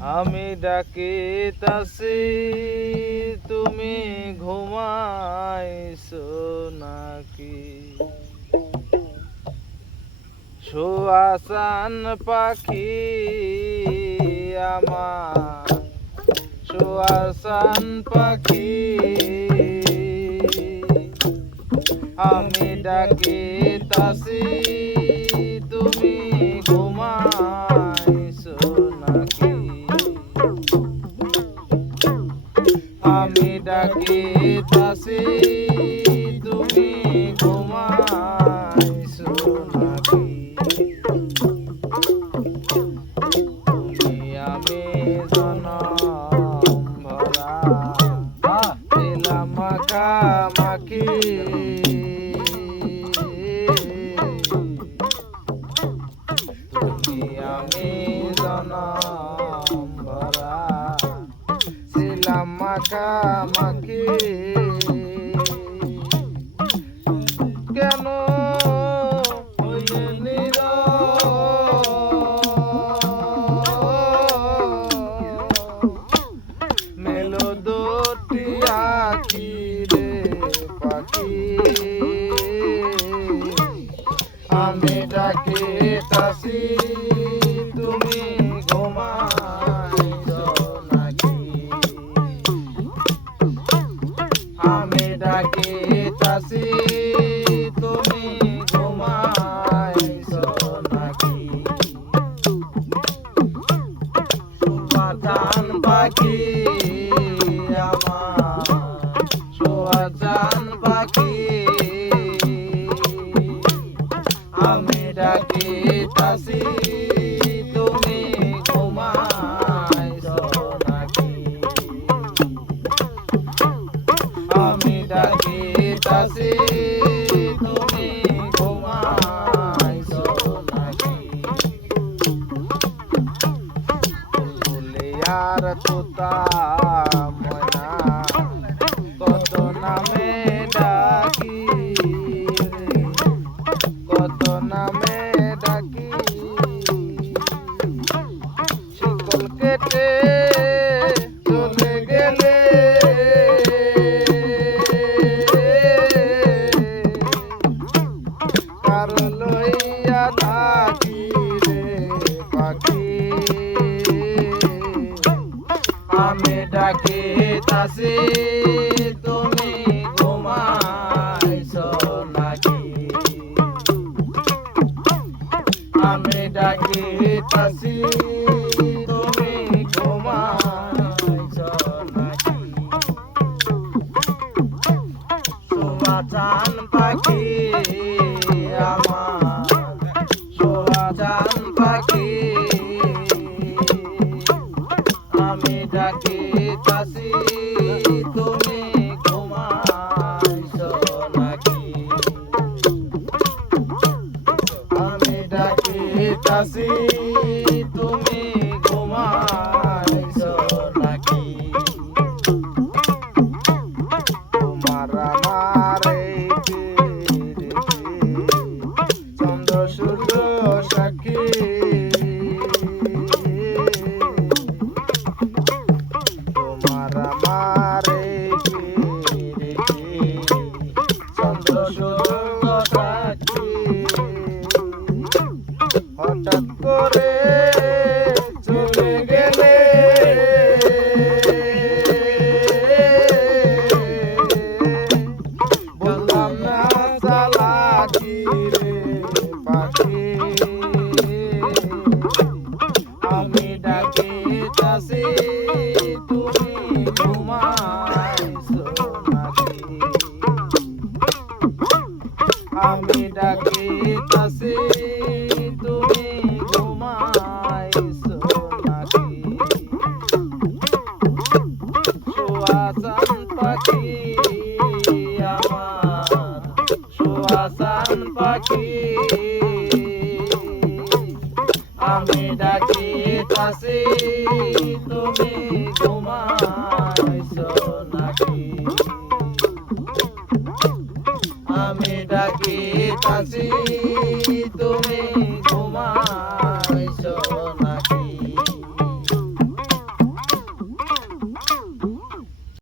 আমি ডাকিতাছি তুমি ঘুমাইছো নাকি? সুয়াসান পাখি আমার, সুয়াসান পাখি, আমি ডাকিতাছি তুমি ঘুমাইছো নাকি? আমি ডাকিতাছি তুমি ঘুমাইছো নাকি? তুমি আমি জনম ভরা ছিলাম মাখামাখি, তুমি আমি জনম ভরা ছিলাম মাখামাখি। কেন হইলে মেলো দুটি আখি রে পাখি, আমি ডাকিতাছি তুমি ঘুমাইছো নাকি? আমি ডাকিতাছি তুমি ঘুমাইছো নাকি? সুয়াসান পাখি আমার, সুয়াসান পাখি, আমি ডাকিতাছি তুমি ঘুমাইছো নাকি? আমি ডাকিতাছি তুমি ঘুমাইছো নাকি? বুলিয়ার তোতা ময়না কত নামে ডাকি রে, কত নামে ডাকি, শিকল কেটে চলে গেলে কার লইয়া থাকি রে পাখি, আমি ডাকিতাছি তুমি ঘুমাইছো নাকি? আমি ডাকিতাছি তুমি ঘুমাইছো নাকি? সুয়াসান পাখি আমার, সুয়াসান পাখি, আমি ডাকিতাছি তুমি ঘুমাইছো নাকি? আমি ডাকিতাছি তুমি ঘুমাইছো নাকি? তোমার আমার এই পিরিতি চন্দ্র সূর্য সাক্ষী, তোমার আমার এই পিরিতি চন্দ্র সূর্য সাক্ষী, হঠাৎ করে চলে গেলে বললাম না চালাকি রে পাখি, আমি ডাকিতাছি তুমি ঘুমাইছো নাকি? আমি ডাকিতাছি তুমি ঘুমাইছো নাকি? সুয়াসান পাখি আমার, সুয়াসান পাখি, আমি ডাকিতাছি তুমি ঘুমাইছো নাকি? আমি ডাকিতাছি